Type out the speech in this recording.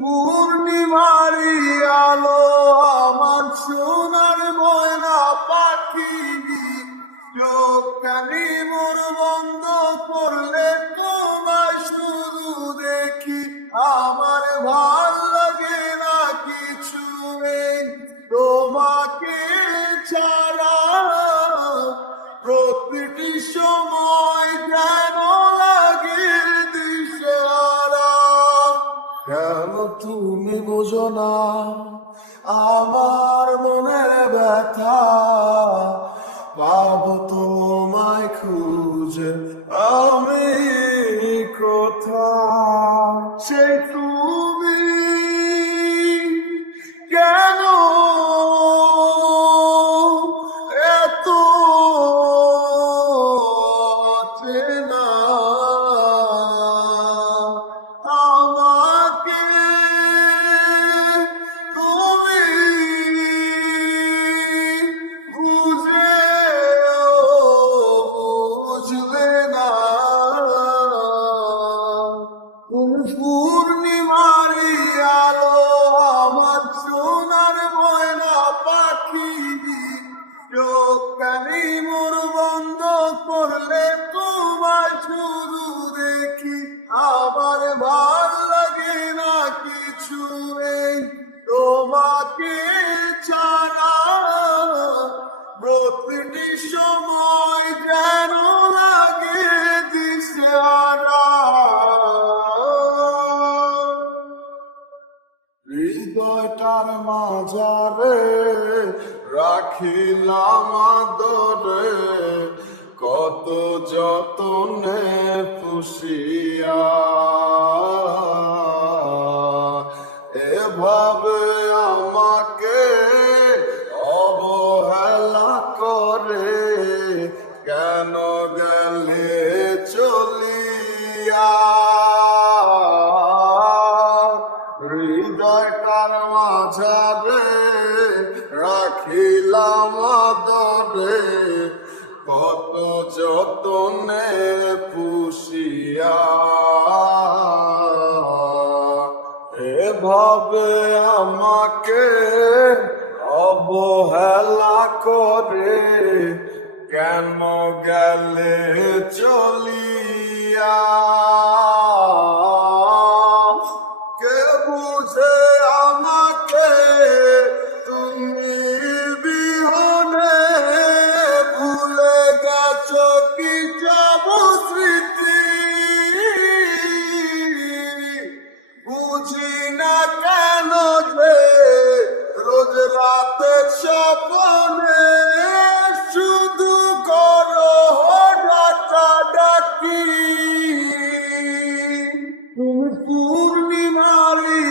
পূর্ণিমারি আলো আমার সোনার ময়না পাখি, চোখ কানি মোর বন্ধ করলে তোমায় শুধু দেখি। আমার ভাল লাগে না কিছু নেই তোমাকে ছাড়া, প্রতিটি সময় যেন লাগে দিশেহারা। কেন তুমি বোঝো না আমার মনের ব্যথা, পাবো তোমায় খুঁজে আমি কোথায়। সে তুমি কেন এত চেনা আমাকে, তুমি বুঝলে না। পূর্ণিমারি আলো আমার সোনার ময়না পাখি, চোখ কানি মোর বন্ধ করলে তোমায় শুধু দেখি। আমার ভাল লাগে না কিছু নেই তোমাকে ছাড়া, প্রতিটি সময় যেন লাগে দিশেহারা। হৃদয়টার মাঝারে রাখিলাম আদরে, কত যতনে পুষিয়া। এভাবে আমাকে অবহেলা করে কেন গেলে চলিয়া। হৃদয়টার মাঝারে রাখিলাম আদরে, কত যতনে পুষিয়া। এভাবে আমাকে অবহেলা করে কেন গেলে চলিয়া। কে বুঝে আমাকে তুমি বিহনে, ভুলে গেছো কি যাব স্মৃতি। বুঝি না কেন যে রোজ রাতে স্বপ্নে শুধু করো ডাকাডাকি। তুমি পূর্ণিমারি